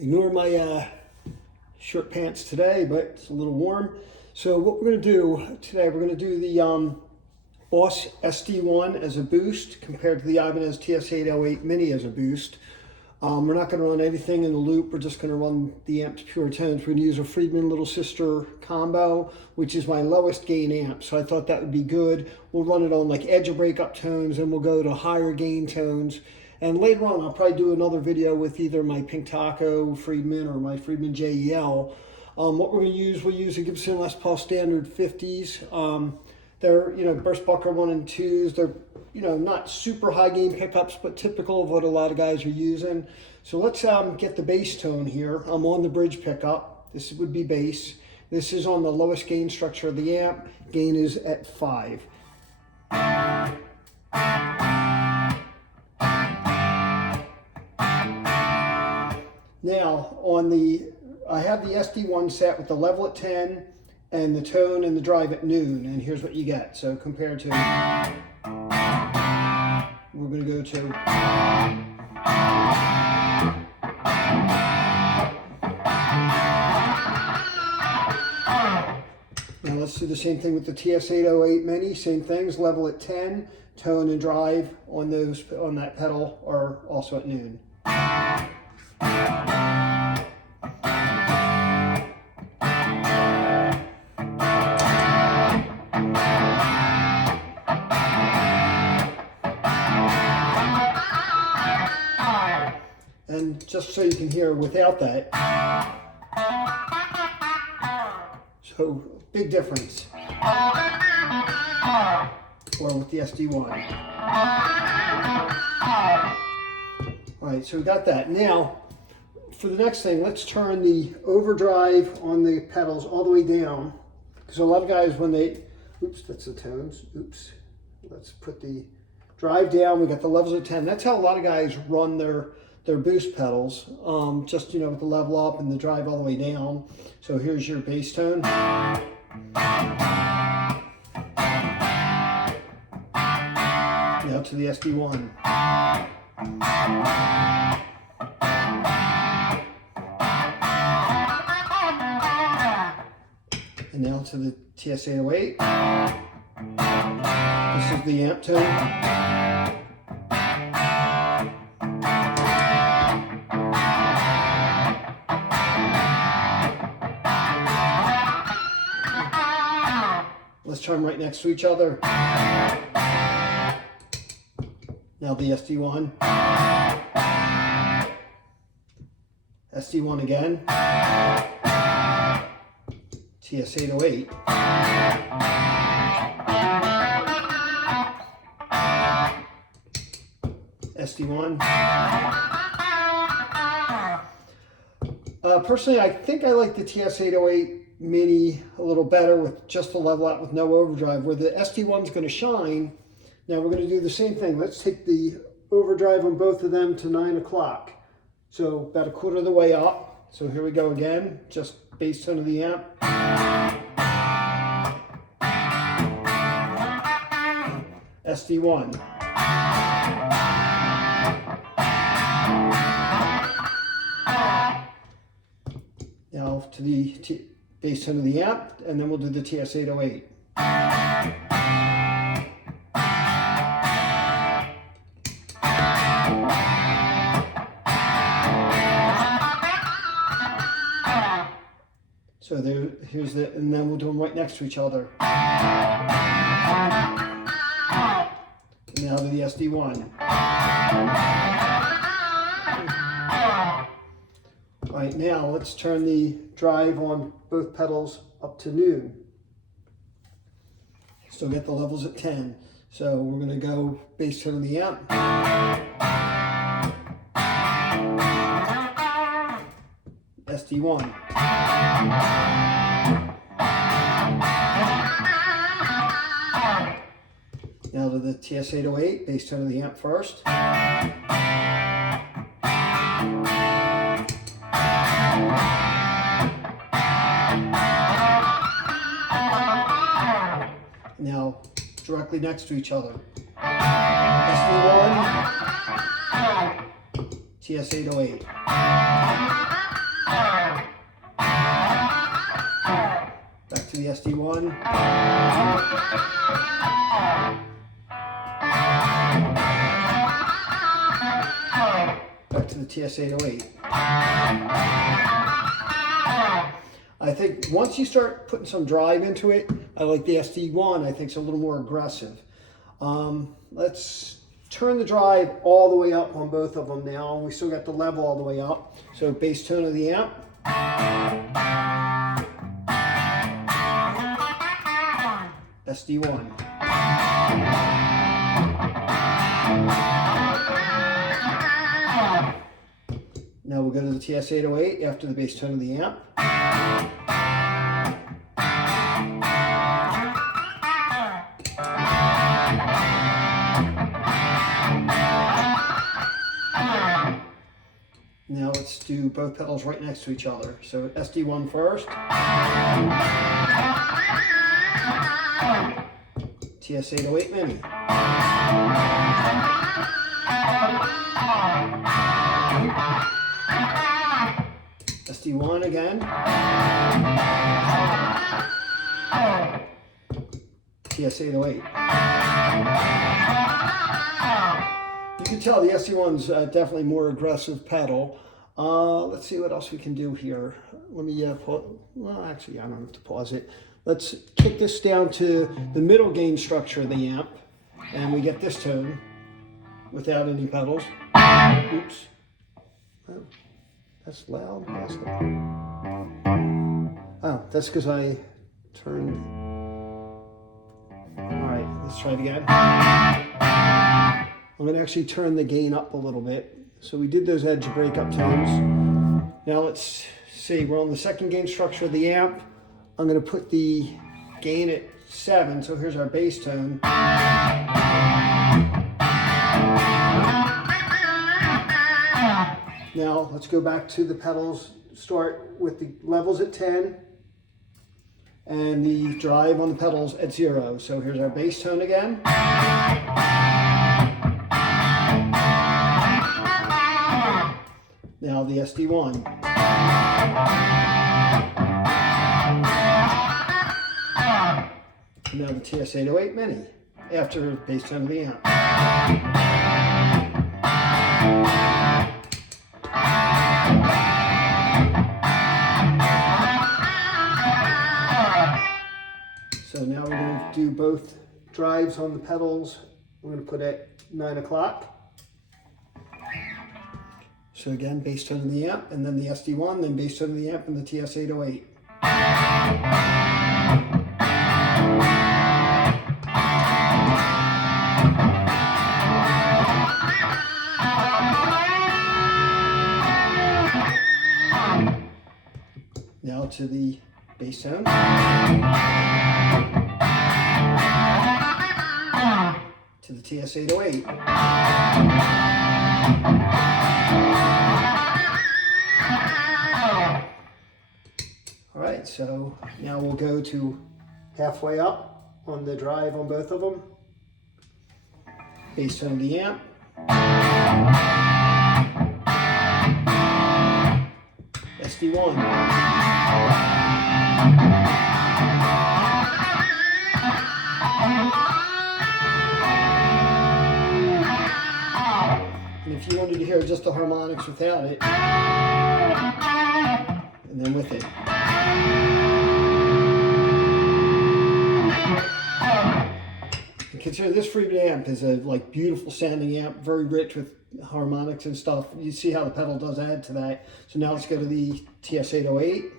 Ignore my short pants today, but it's a little warm. So what we're going to do today, we're going to do the Boss SD-1 as a boost compared to the Ibanez TS808 Mini as a boost. We're not going to run anything in the loop. We're just going to run the amp's pure tones. We're going to use a Friedman little sister combo, which is my lowest gain amp. So I thought that would be good. We'll run it on like edge or breakup tones, and we'll go to higher gain tones. And later on, I'll probably do another video with either my Pink Taco Friedman or my Friedman JEL. What we're going to use, we'll use a Gibson Les Paul Standard 50s. They're, burst bucker 1 and 2s. They're, not super high gain pickups, but typical of what a lot of guys are using. So let's get the bass tone here. I'm on the bridge pickup. This would be bass. This is on the lowest gain structure of the amp. Gain is at 5. Now, I have the SD-1 set with the level at 10 and the tone and the drive at noon, and here's what you get. So compared to, we're going to go to, now let's do the same thing with the TS808 Mini, same things, level at 10, tone and drive on that pedal are also at noon. And just so you can hear without that, so big difference, or with the SD-1. All right, so we got that. Now, for the next thing, let's turn the overdrive on the pedals all the way down, because a lot of guys, when they, oops, that's the tones, oops, let's put the drive down, we got the levels at 10. That's how a lot of guys run their boost pedals, just with the level up and the drive all the way down. So here's your bass tone. Now to the SD-1. And now to the TS808. This is the amp tone. Let's try them right next to each other. Now the SD-1. SD-1 again. TS808. SD-1. Personally, I think I like the TS808 Mini a little better with just the level out with no overdrive, where the SD-1's going to shine. Now we're going to do the same thing. Let's take the overdrive on both of them to 9 o'clock. So about a quarter of the way up. So here we go again, just bass tone of the amp. SD-1. Now to the bass tone of the amp, and then we'll do the TS808. So here's the, and then we'll do them right next to each other. And now to the SD-1. All right, now let's turn the drive on both pedals up to noon. Still get the levels at 10. So we're going to go bass tone of the amp. SD-1. Now to the TS808, bass tone of the amp first. Now directly next to each other. SD-1, TS808. SD-1. Back to the TS808. I think once you start putting some drive into it, I like the SD-1. I think it's a little more aggressive. Let's turn the drive all the way up on both of them now. We still got the level all the way up. So bass tone of the amp. SD-1. Now we'll go to the TS808 after the bass tone of the amp. Now let's do both pedals right next to each other. So SD-1 first. TS808 Mini. SD-1 again. TS808. You can tell the SD-1's definitely more aggressive pedal. Let's see what else we can do here. Let me well, actually, I don't have to pause it. Let's kick this down to the middle gain structure of the amp, and we get this tone without any pedals. Oops. Oh, that's loud. Oh, that's because I turned. All right, let's try it again. I'm going to actually turn the gain up a little bit. So we did those edge breakup tones. Now let's see, we're on the second gain structure of the amp. I'm going to put the gain at 7, so here's our bass tone. Now let's go back to the pedals, start with the levels at 10 and the drive on the pedals at 0. So here's our bass tone again. Now the SD-1. Now the TS808 Mini after bass tone of the amp. So now we're going to do both drives on the pedals. We're going to put at 9 o'clock. So again, bass tone of the amp, and then the SD-1, then bass tone of the amp, and the TS808. Now to the bass tone. To the TS808. All right, so now we'll go to halfway up on the drive on both of them. Bass tone of the amp. SD-1. And if you wanted to hear just the harmonics without it, and then with it. And consider this Friedman amp is a beautiful sounding amp, very rich with harmonics and stuff. You see how the pedal does add to that. So now let's go to the TS808.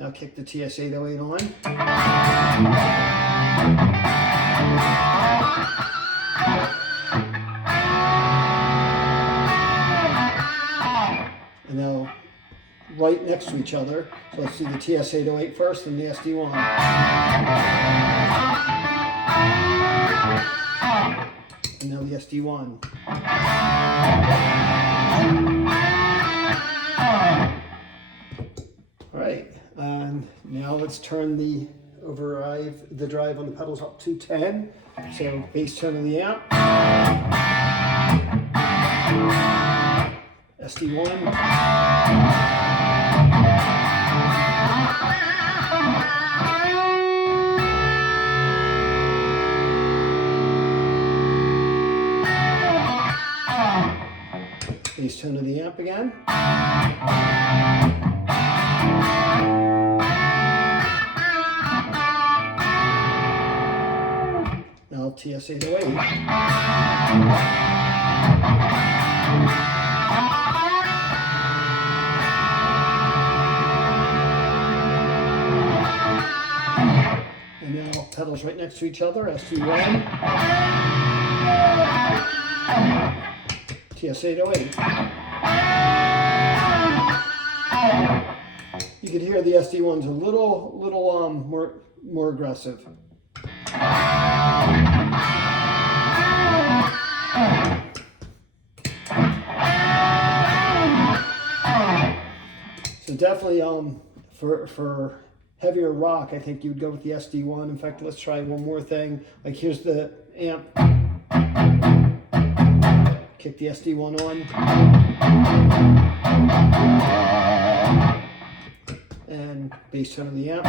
Now kick the TS808 on. And now right next to each other. So let's do the TS808 first and the SD-1. And now the SD-1. All right, and now let's turn the drive on the pedals up to 10. So bass tone of the amp. SD-1. Bass tone of the amp again. Now TS808. And now pedals right next to each other, SD-1, TS808. You can hear the SD-1's a little more aggressive. So definitely for heavier rock, I think you would go with the SD-1. In fact, let's try one more thing. Like here's the amp. Kick the SD-1 on. And bass tone of the amp.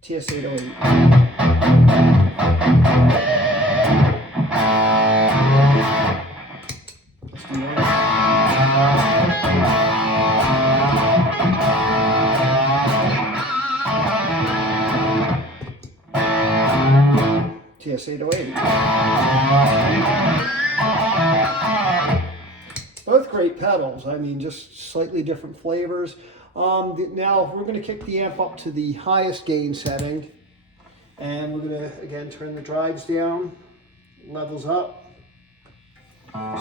TS808. TS808. Both great pedals. I mean, just slightly different flavors. Now we're going to kick the amp up to the highest gain setting, and we're going to again turn the drives down, levels up.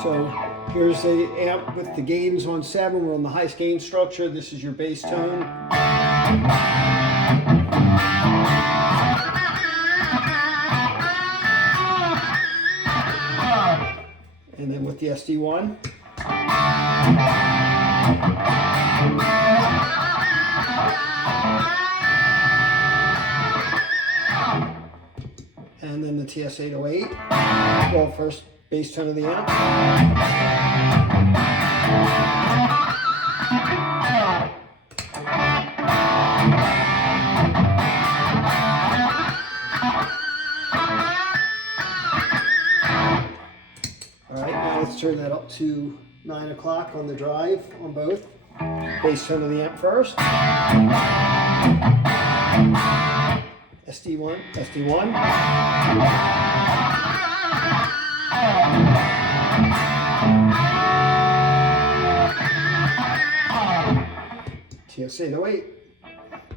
So here's the amp with the gains on 7. We're on the highest gain structure. This is your bass tone. And then with the SD-1. And then the TS808. Well, first bass tone of the amp. Alright, now let's turn that up to 9 o'clock on the drive on both. Bass tone of the amp first. SD-1, SD-1. TS808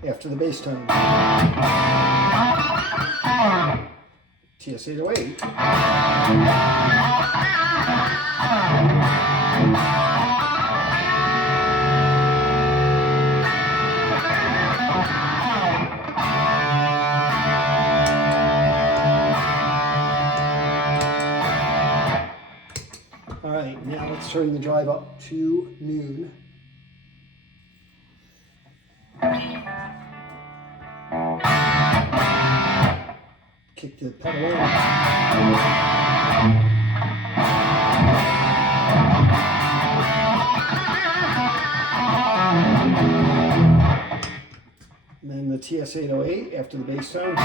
after the bass tone. TS808. All right, now let's turn the drive up to noon. Kick the pedal in. And then the TS808 after the bass tone.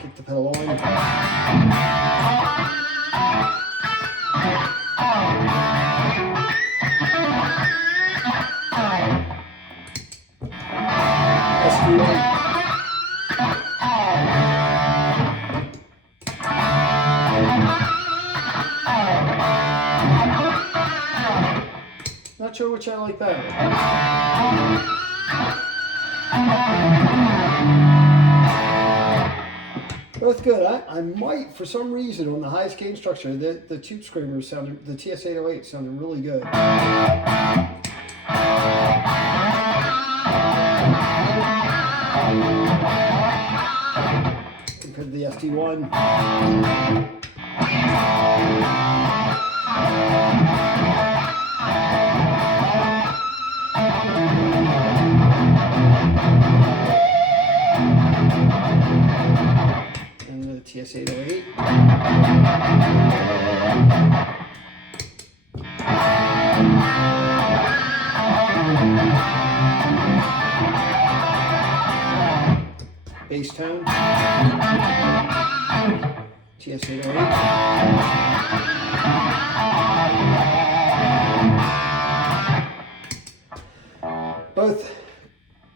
Kick the pedal on. SD-1. Not sure which I like better. Both good. I might, for some reason, on the highest gain structure, the tube screamers sounded, the TS808 sounded really good. Compared to the SD-1. And the TS808. Bass tone. TS808.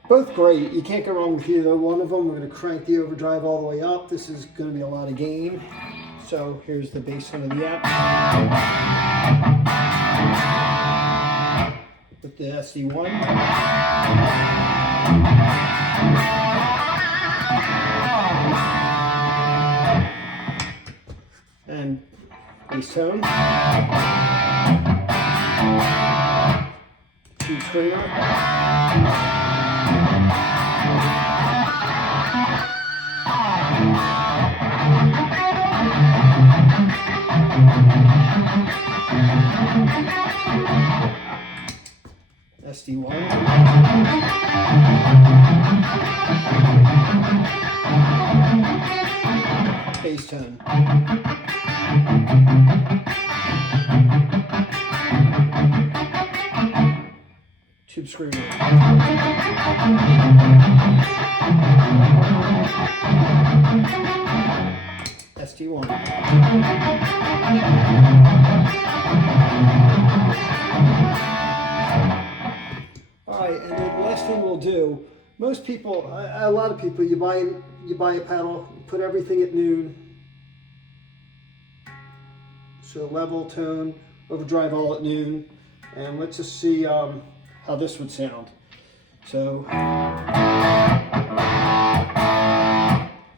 Both great. You can't go wrong with either one of them. We're going to crank the overdrive all the way up. This is going to be a lot of gain. So here's the bass tone of the app with the SD-1. And bass tone. Tube screamer. SD-1. Bass tone. Tube screamer. SD-1. Alright, and then the last thing we'll do, most people, a lot of people, you buy a pedal, put everything at noon. So level, tone, overdrive all at noon. And let's just see how this would sound. So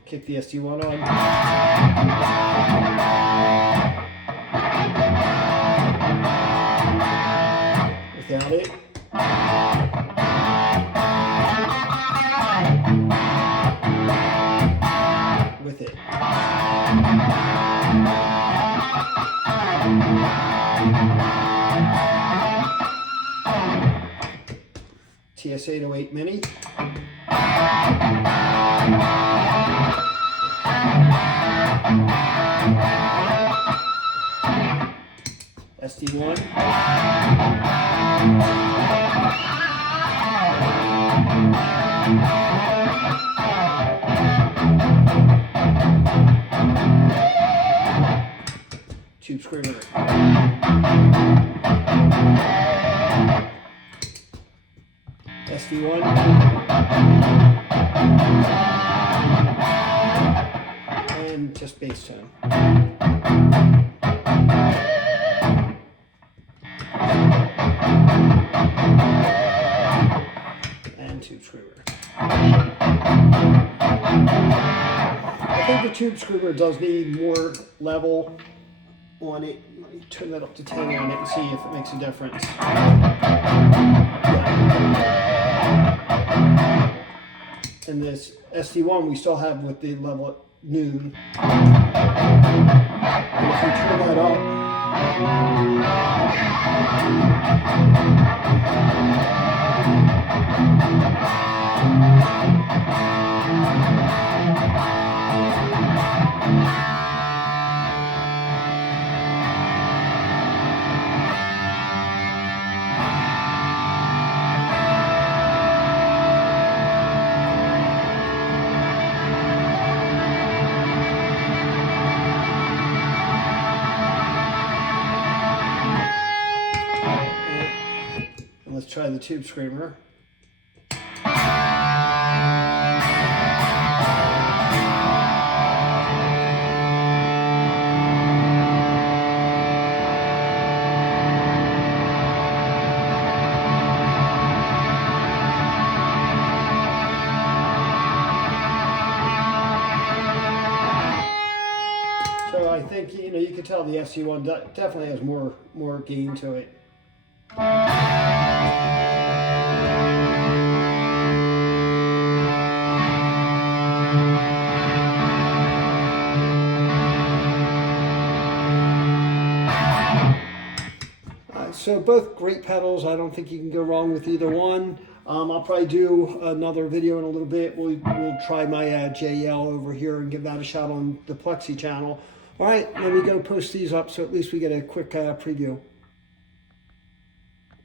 kick the SD-1 on. Without it. With it. TS808 Mini. SD-1. Tube screamer. SD-1. And just bass tone. And tube screamer. I think the tube screamer does need more level on it. Let me turn that up to 10 on it and see if it makes a difference. And this SD-1 we still have with the level at noon. And if you turn that up, let's try the tube screamer. So I think, you know, you can tell the SD-1 definitely has more gain to it. So both great pedals. I don't think you can go wrong with either one. I'll probably do another video in a little bit. We'll try my JL over here and give that a shot on the Plexi channel. All right, let me go post these up so at least we get a quick preview.